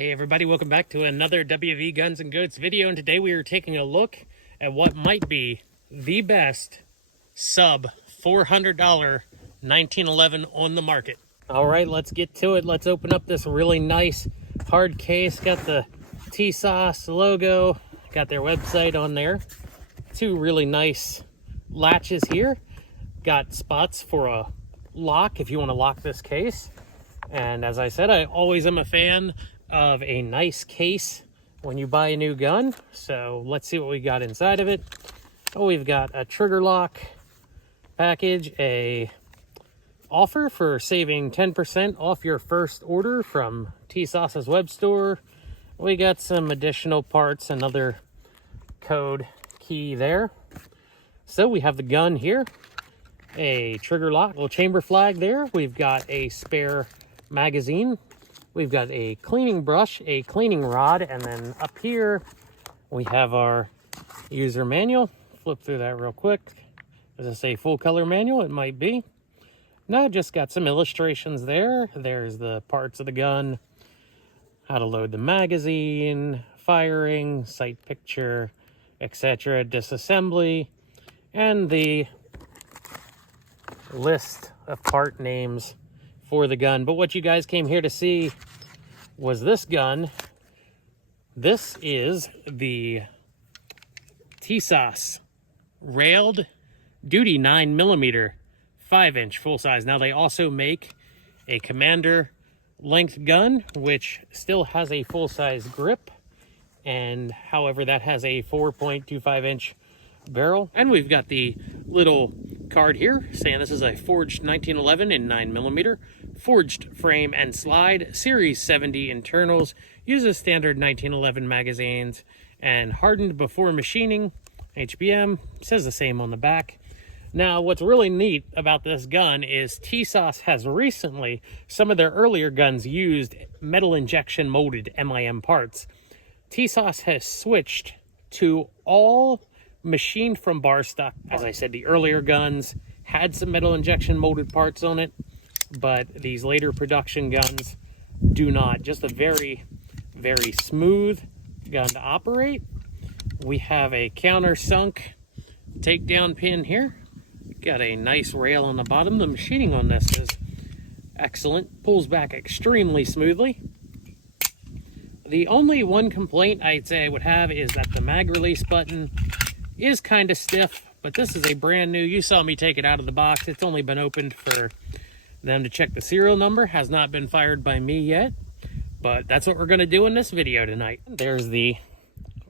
Hey everybody, welcome back to another WV Guns and Goats video, and today we are taking a look at what might be the best sub $400 1911 on the market. All right, let's get to it. Let's open up this really nice hard case. Got the Tisas logo, got their website on there. Two really nice latches here. Got spots for a lock if you want to lock this case. And as I said, I always am a fan of a nice case when you buy a new gun. So let's see what we got inside of it. Oh, we've got a trigger lock package, a offer for saving 10% off your first order from Tisas's web store. We got some additional parts, another code key there. So we have the gun here, a trigger lock, little chamber flag there. We've got a spare magazine. We've got a cleaning brush, a cleaning rod, and then up here we have our user manual. Flip through that real quick. Does it say full color manual? It might be. No, just got some illustrations there. There's the parts of the gun, how to load the magazine, firing, sight picture, etc., disassembly, and the list of part names for the gun. But what you guys came here to see was this gun. This is the Tisas Railed Duty 9mm 5-inch full size. Now they also make a commander length gun, which still has a full size grip, and however that has a 4.25-inch barrel. And we've got the little card here saying this is a forged 1911 in 9mm, forged frame and slide, series 70 internals, uses standard 1911 magazines, and hardened before machining, HBM, says the same on the back. Now, what's really neat about this gun is Tisas has recently, some of their earlier guns used metal injection molded MIM parts. Tisas has switched to all machined from bar stock. As I said, the earlier guns had some metal injection molded parts on it, but these later production guns do not. Just a very, very smooth gun to operate. We have a countersunk takedown pin here. Got a nice rail on the bottom. The machining on this is excellent. Pulls back extremely smoothly. The only one complaint I'd say I would have is that the mag release button is kind of stiff, but this is a brand new, you saw me take it out of the box. It's only been opened for them to check the serial number. Has not been fired by me yet, but that's what we're going to do in this video tonight. There's the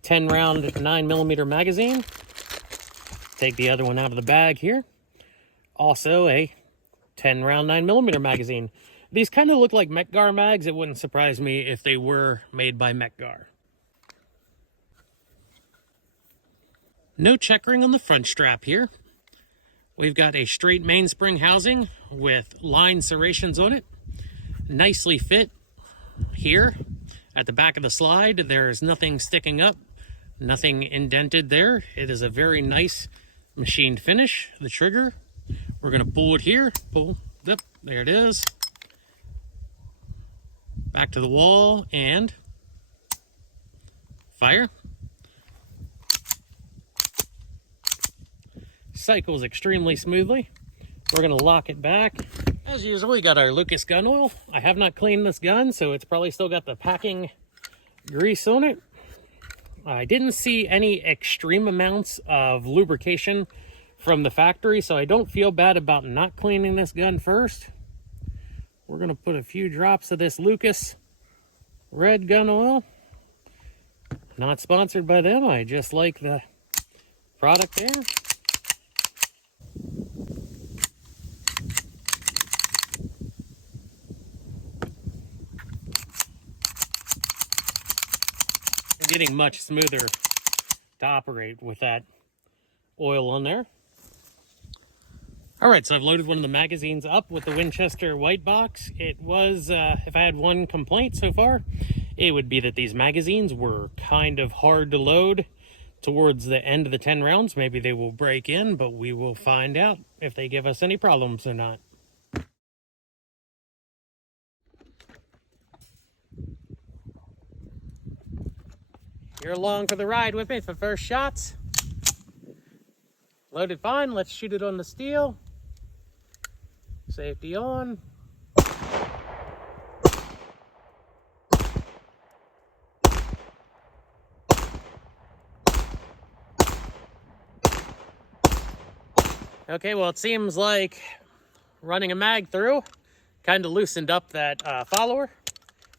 10 round 9mm magazine. Take the other one out of the bag here. Also a 10 round 9mm magazine. These kind of look like Mec-Gar mags. It wouldn't surprise me if they were made by Mec-Gar. No checkering on the front strap here. We've got a straight mainspring housing with line serrations on it. Nicely fit here at the back of the slide. There's nothing sticking up, nothing indented there. It is a very nice machined finish. The trigger, we're going to pull it here. Pull, yep, there it is. Back to the wall and fire. Cycles extremely smoothly. We're going to lock it back. As usual, we got our Lucas gun oil. I have not cleaned this gun, so it's probably still got the packing grease on it. I didn't see any extreme amounts of lubrication from the factory, so I don't feel bad about not cleaning this gun first. We're going to put a few drops of this Lucas red gun oil. Not sponsored by them. I just like the product there. Getting much smoother to operate with that oil on there. All right, so I've loaded one of the magazines up with the Winchester white box. It was, if I had one complaint so far, it would be that these magazines were kind of hard to load towards the end of the 10 rounds. Maybe they will break in, but we will find out if they give us any problems or not. you're along for the ride with me for first shots. Loaded fine, let's shoot it on the steel. Safety on. Okay, well, it seems like running a mag through kind of loosened up that follower.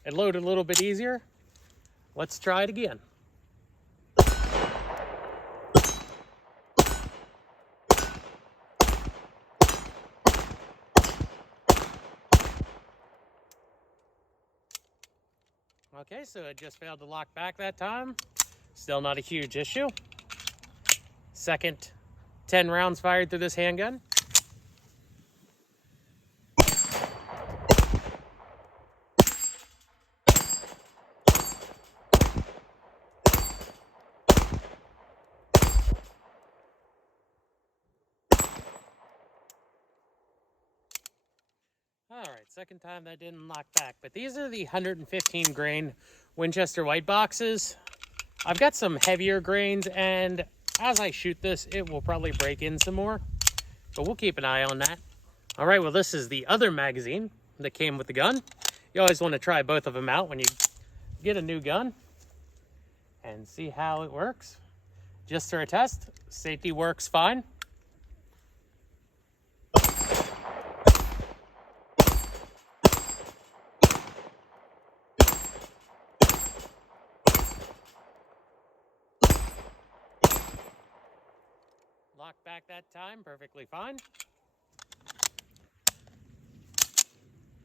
It loaded a little bit easier. Let's try it again. Okay, so it just failed to lock back that time. Still not a huge issue. Second 10 rounds fired through this handgun. All right, second time that didn't lock back, but these are the 115 grain Winchester white boxes. I've got some heavier grains, and as I shoot this, it will probably break in some more, but we'll keep an eye on that. All right, well, this is the other magazine that came with the gun. You always want to try both of them out when you get a new gun and see how it works. Just for a test, safety works fine. Locked back that time, perfectly fine.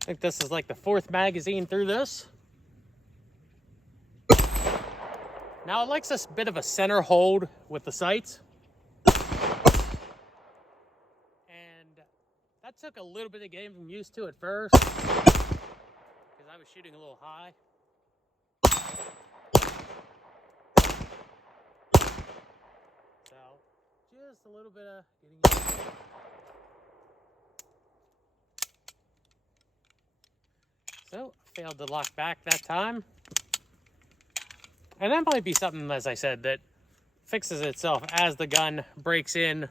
I think this is like the fourth magazine through this. Now it likes a bit of a center hold with the sights. And that took a little bit of getting used to at first, because I was shooting a little high. So, just a little bit of getting used to it. So, failed to lock back that time. And that might be something, as I said, that fixes itself as the gun breaks in,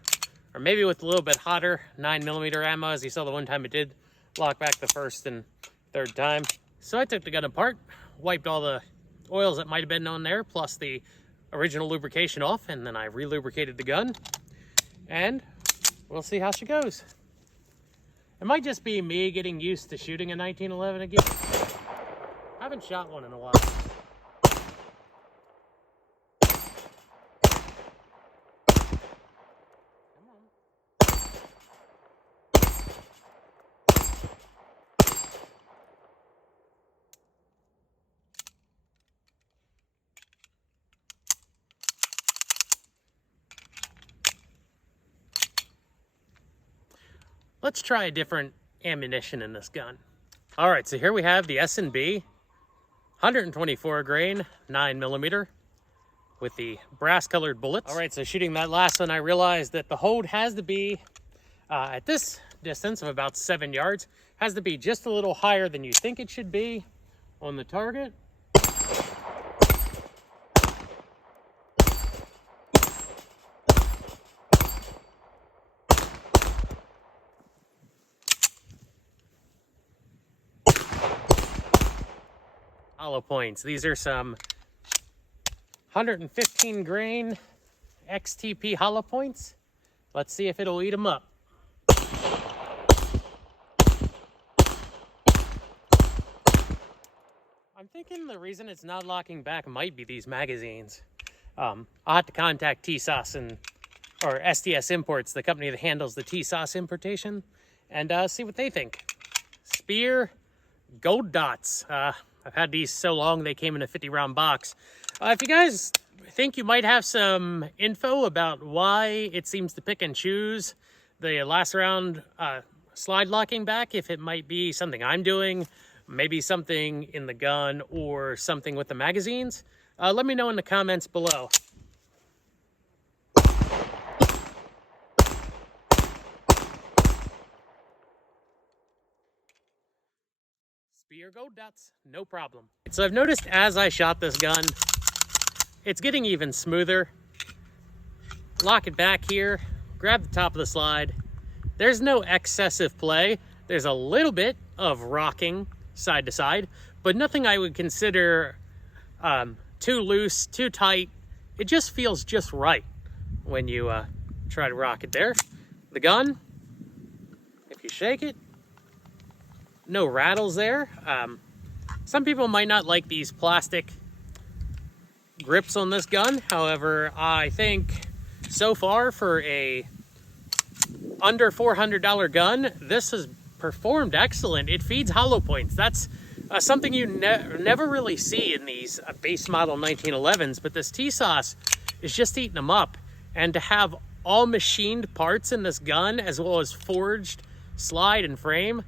or maybe with a little bit hotter 9mm ammo, as you saw the one time it did lock back the first and third time. So I took the gun apart, wiped all the oils that might have been on there, plus the original lubrication off, and then I re-lubricated the gun, and we'll see how she goes. It might just be me getting used to shooting a 1911 again. I haven't shot one in a while. Let's try a different ammunition in this gun. All right, so here we have the S&B 124 grain 9mm with the brass colored bullets. All right, so shooting that last one, I realized that the hold has to be at this distance of about 7 yards, has to be just a little higher than you think it should be on the target. Hollow points. These are some 115 grain XTP hollow points. Let's see if it'll eat them up. I'm thinking the reason it's not locking back might be these magazines. I'll have to contact Tisas or STS Imports, the company that handles the Tisas importation, and see what they think. Spear gold dots. I've had these so long they came in a 50-round box. If you guys think you might have some info about why it seems to pick and choose the last round slide locking back, if it might be something I'm doing, maybe something in the gun, or something with the magazines, let me know in the comments below. Spear gold dots, no problem. So I've noticed as I shot this gun, it's getting even smoother. Lock it back here, grab the top of the slide. There's no excessive play. There's a little bit of rocking side to side, but nothing I would consider too loose, too tight. It just feels just right when you try to rock it there. The gun, if you shake it, no rattles there. Some people might not like these plastic grips on this gun. However, I think so far for a under $400 gun, this has performed excellent. It feeds hollow points. That's something you never really see in these base model 1911s, but this Tisas is just eating them up. And to have all machined parts in this gun, as well as forged slide and frame,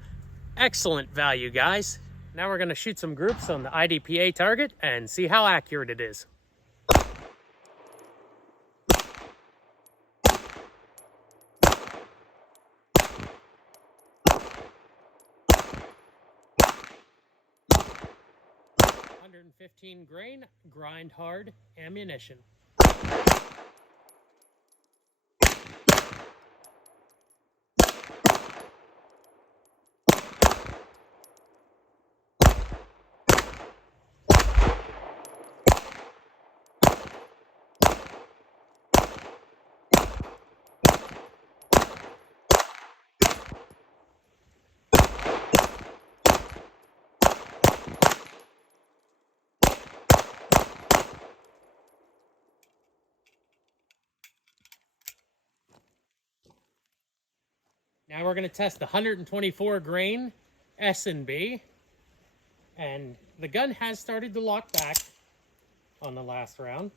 excellent value, guys. Now we're gonna shoot some groups on the IDPA target and see how accurate it is. .115 grain, grind hard ammunition. Now we're going to test the 124 grain S&B, and the gun has started to lock back on the last round.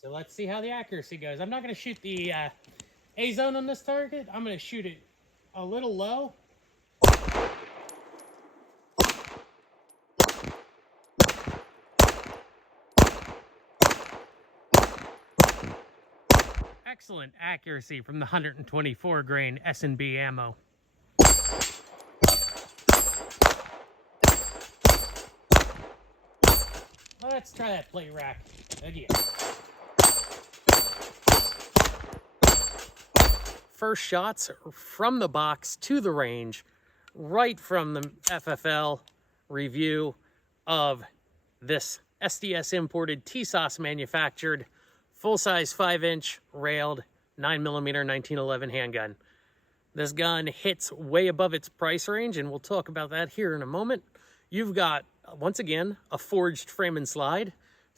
So let's see how the accuracy goes. I'm not going to shoot the A-zone on this target. I'm going to shoot it a little low. Excellent accuracy from the 124 grain S&B ammo. Let's try that plate rack again. First shots from the box to the range, right from the FFL review of this SDS imported Tisas manufactured full-size 5-inch railed 9mm 1911 handgun. This gun hits way above its price range, and we'll talk about that here in a moment. You've got, once again, a forged frame and slide,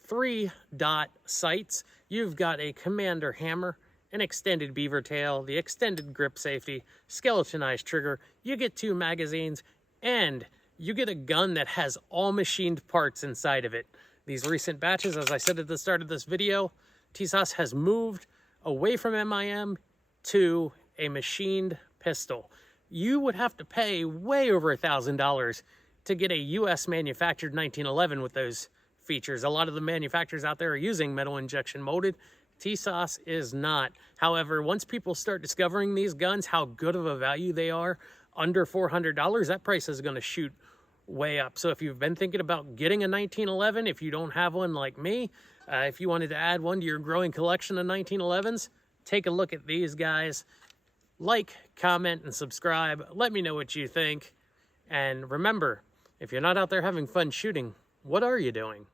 3-dot sights. You've got a commander hammer, an extended beaver tail, the extended grip safety, skeletonized trigger. You get 2 magazines, and you get a gun that has all machined parts inside of it. These recent batches, as I said at the start of this video, Tisas has moved away from MIM to a machined pistol. You would have to pay way over $1,000 to get a US manufactured 1911 with those features. A lot of the manufacturers out there are using metal injection molded. Tisas is not. However, once people start discovering these guns, how good of a value they are, under $400, that price is going to shoot way up. So if you've been thinking about getting a 1911, if you don't have one like me, if you wanted to add one to your growing collection of 1911s, take a look at these guys. Like, comment, and subscribe. Let me know what you think. And remember, if you're not out there having fun shooting, what are you doing?